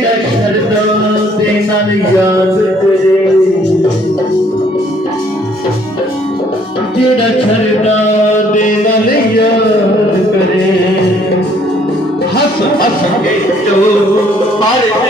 شردہ چڑا شردا دینا یاد کرے ہس ہس گئی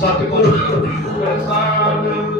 Só que quando...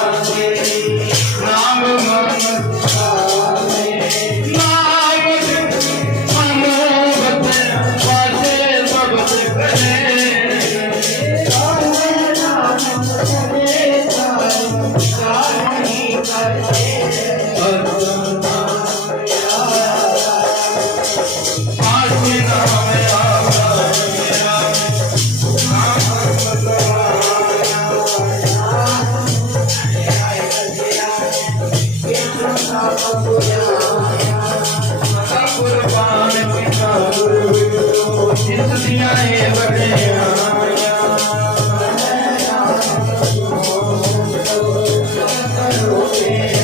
Quatro meses.